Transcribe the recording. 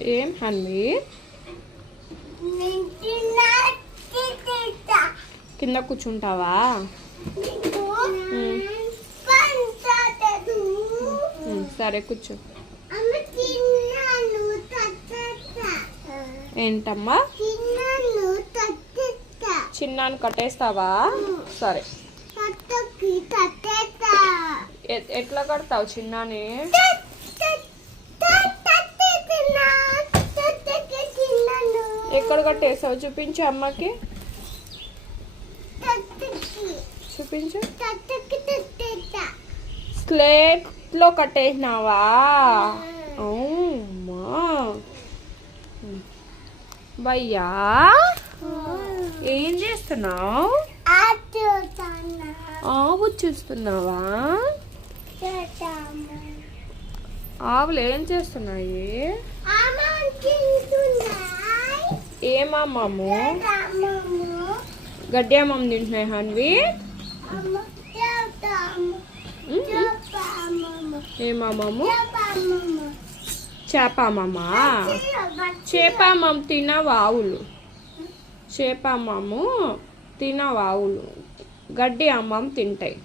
ఏం హన్వి కింద కూర్చుంటావా? సరే కూర్చో. ఏంటమ్మా? చిన్నాను కట్టేస్తావా? సరే. ఎట్లా కడతావు చిన్నాని? ఎక్కడ కట్టేస్తావు చూపించు అమ్మకి. చూపించు. స్లేట్ లో కట్టేసినావా? అమ్మా భయ్యా ఏం చేస్తున్నావు? ఆవు చూస్తున్నావా? ఆవులు ఏం చేస్తున్నాయి? ఏమమ్మాము? గడ్డి అమ్మమ్మ తింటున్నాయి హన్వి. ఏమమ్మాము? చేపమ్మమ్మ. చేపమ్మమ్మ తినవు ఆవులు. చేపమ్మమ్మ తినవు ఆవులు. గడ్డి అమ్మమ్మ తింటాయి.